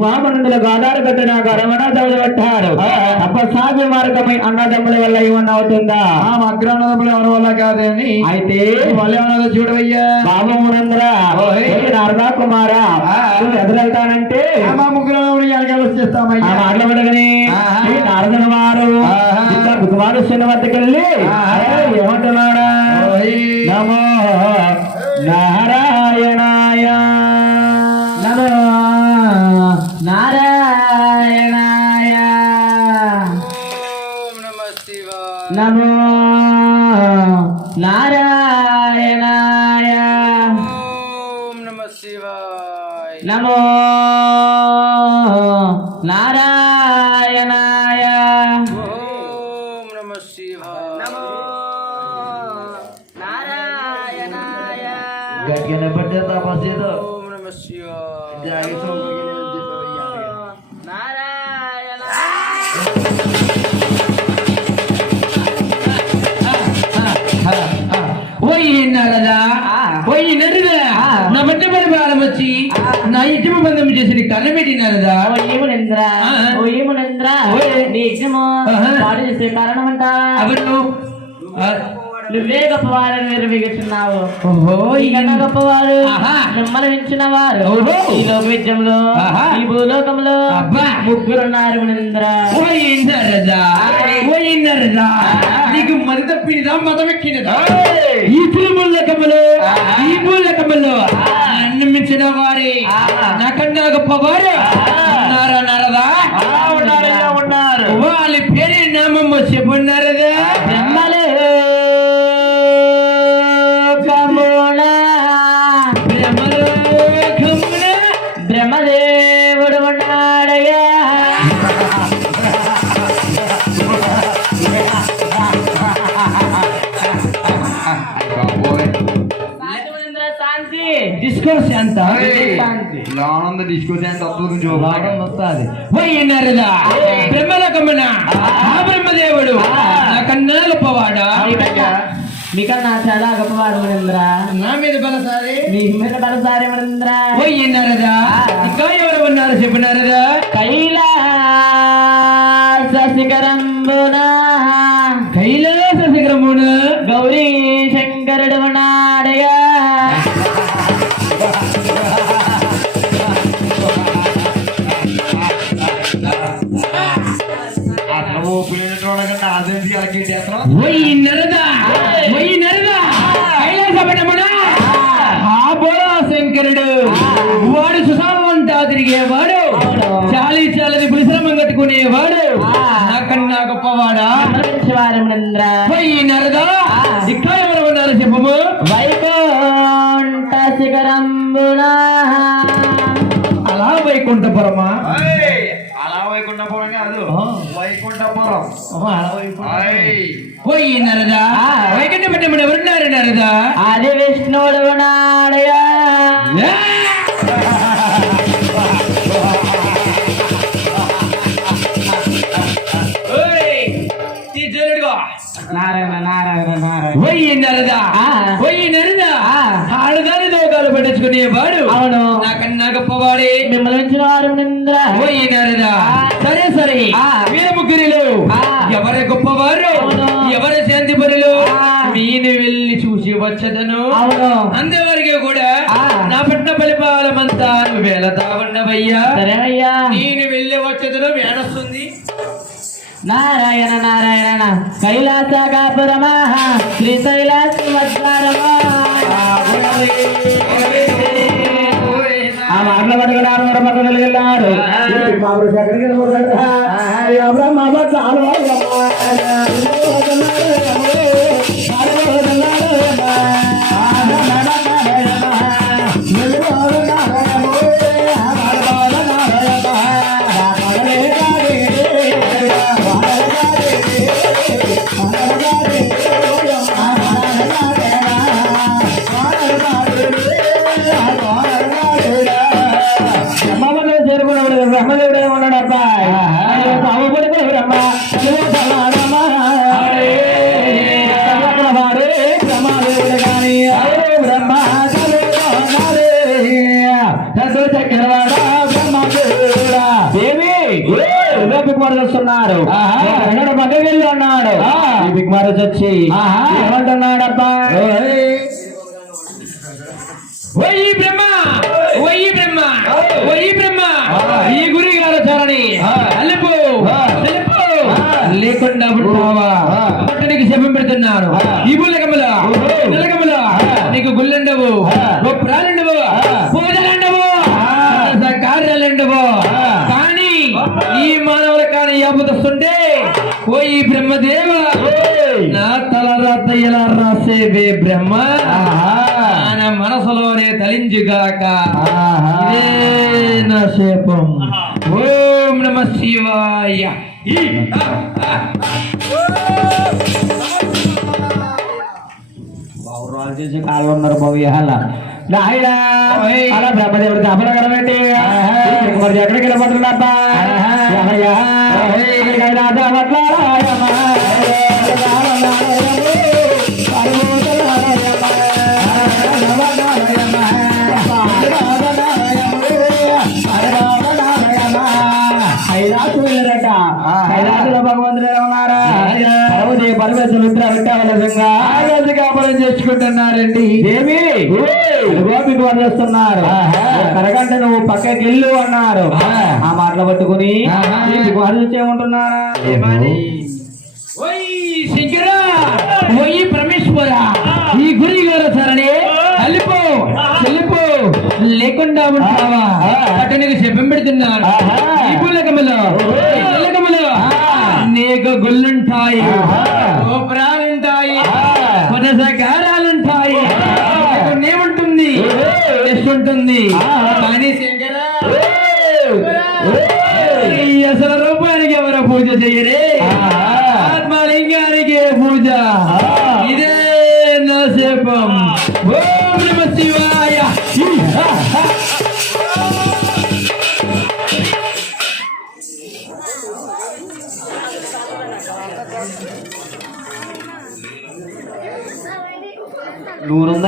వామనులకు ఆధార కట్టు నాకు రమణ చదివట్టారు తప్పసాగి మార్గమై అన్నదమ్ముల వల్ల ఏమన్నా అవుతుందా ఆ అగ్రన్నదములు ఎవరి వల్ల కాదని అయితే వాళ్ళు ఏమన్నా చూడవయ్యా బాబు మునంద్ర. నారదా కుమార. నువ్వు ఎదురెళ్తానంటే మా ముగ్గురు ఆ వచ్చేస్తామయ్యా మాటలు పడగని ఆహా. ఈ నారదుని వారు కుమారుని వద్దకు వెళ్ళి ఆహా. "ఏయ్, ఏమంటున్నాడా. నమో నారాయణాయ. నమో నారాయణాయ. నమ శివాయ. గట్టిగానే పట్టే తపస్సు నారాయణ పోయి నరదా నా మధ్య పరిపాలన వచ్చి నా ఇష్టమ బంధం చేసి కళ్ళ పెట్టినారదా ఏమునేంద్ర. ఓ ఏమునేంద్ర. నీ యజ్ఞము. పాడు చేసే కారణం అంట అవరు నువ్వే ఓహో. నీకన్నా గొప్పవారు. మిమ్మల్ని మించిన వారు. ఈ లోక విద్యంలో. ఈ భూలోకంలో అబ్బా. ముగ్గురున్నారు నీకు మరి తప్పినదా? మతం ఎక్కినదా? ఈ తిరుమలకములు ఈ మూలకములు నన్ను మించిన వారి నాకన్నా గొప్పవారు ఉన్నారా నరదా ఉన్నారు ఇలా ఉన్నారు. వాళ్ళ పేరు నామమ్మ చెప్పున్నారదా డిస్కోర్స్ ఎంత? ఆనంద డిస్కోస్ అంటే అద్భుతం చూడాలి పోయినారదా బ్రహ్మలోకమున. ఆ. బ్రహ్మదేవుడు. నాకన్నా గొప్పవాడా? మీకన్నా మీకన్నా చాలా గొప్పవాడు మునింద్ర నా మీద బలసారి. మీ మీద బలసారి మునింద్ర పోయినారదా ఇంకా ఎవరు ఉన్నారు చెప్పినారదా కైలాస శిఖరంబున. కట్టుకునేవాడు నాకన్నా గొప్పవాడా? నరదా ఇంకా ఎవరు ఉన్నారు చెప్పము వైకుంఠ శిఖరంబున అలా వైకుంఠపురమా? అలా వైకుంఠపురం కాదు. వైకుంఠపురం. పోయి నరదా. వైకుంఠ పట్టమని ఎవరున్నారు నరదా? ఆది విష్ణువుడు ఉన్నాడయ్యా పోయి నరదా. పోయి నరదా. ఆడదాని దోగాలు పట్టించుకునేవాడు అవును. మిమ్మల్ని సరే సరే. వీర ముగ్గురిలో. ఎవరి గొప్పవారు. ఎవరి శాంతి పనులు. మీని వెళ్ళి చూసి వచ్చదను అంతవరకు కూడా. నా పట్ల బలిపాలమంతా వేలతా ఉన్నవయ్యా సరేనయ్యా నేను వెళ్ళి వచ్చదను వేడొస్తుంది నారాయణ నారాయణ. కైలాస కాపురమా? శ్రీశైలాస ఆ మాటల పట్టుకున్నారు మరో పక్కన వెళ్ళారు బ్రహ్మ ఎక్కడ పక్కకి వెళ్ళి ఉన్నాడు. కుమార్ వచ్చి ఏమంటున్నాడు అబ్బాయి వయ్యి బ్రహ్మ వయ్యి బ్రహ్మ వయ్యి బ్రహ్మ. ఈ గురి గారు చరణి అల్లిపో లేకుండా ఉంటావా? పట్టణికి శపం పెడుతున్నాను ఈ ఓ ఈ బ్రహ్మదేవ నా తల రాత ఎలా రాసేవే బ్రహ్మ? ఆయన మనసులోనే తలించుగాక నా శాపం. ఓం నమ శివాయ. బాబురాలు చేసి కాళ్ళు ఉన్నారు బాబు ఇవాళ నాయనా అలా బ్రహ్మదేవుడికి అపరగడం ఏంటి మరి ఎక్కడికి వెళ్ళబడుతున్నా కైలాసులట కైలాసుల భగవంతుడు పరమేశ్వర విగ్రహ పెట్టావలసింగా ఆగేసి కాపురం చేసుకుంటున్నారండి. దేవి గోపికి వదిలేస్తున్నారు కరగంట నువ్వు పక్కకి వెళ్ళు అన్నారు. ఆ మాటలు పట్టుకుని వదిలించేమంటున్నారా ఓయ్ శంకర! ఓయ్ పరమేశ్వర! ఈ గురి గారు సరణే అల్లిపో చెల్లిపో లేకుండా ఉంటావా? అతనికి శపం పెడుతున్నాను ఈ పుల్లకములో ఈ పుల్లకములో నీకు గుళ్ళుంటాయి గోపురాలుంటాయి పునసకారాలుంటాయి ఏముంటుంది టెస్ట్ ఉంటుంది కానీ శంకర అసలు రూపానికి ఎవరో పూజ చేయరే?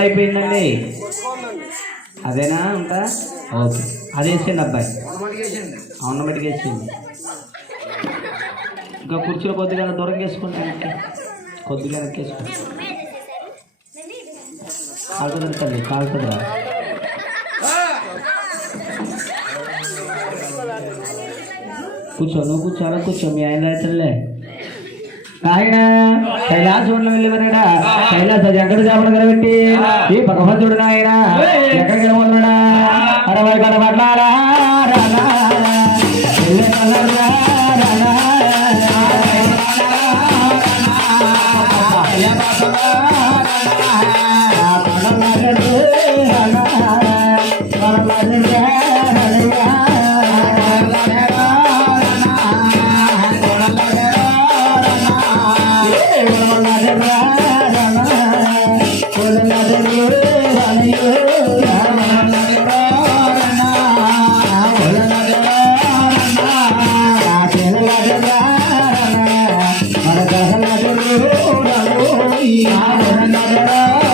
అయిపోయిందండి. అదేనా ఉంటా ఓకే. అది వేసేయండి అబ్బాయి. అవున బయటికి వేసేయండి. ఇంకా కుర్చీలో కొద్దిగా దూరం కొద్దిగా వేసుకోండి. కాలుతుంది తల్లి కాలుతుందా? కూర్చో నువ్వు కూర్చో అలా కూర్చో. మీ ఆయన రైతులే ఆయన కైలాసంలో వెళ్ళివరాడా కైలాస ఎక్కడ చేపలు కలబెట్టి ఈ భగవంతుడు నాయన ఎక్కడికి వెళ్ళిపోతున్నాడా అరవై గల నగరు నగరు ఈ ఆడ నగరా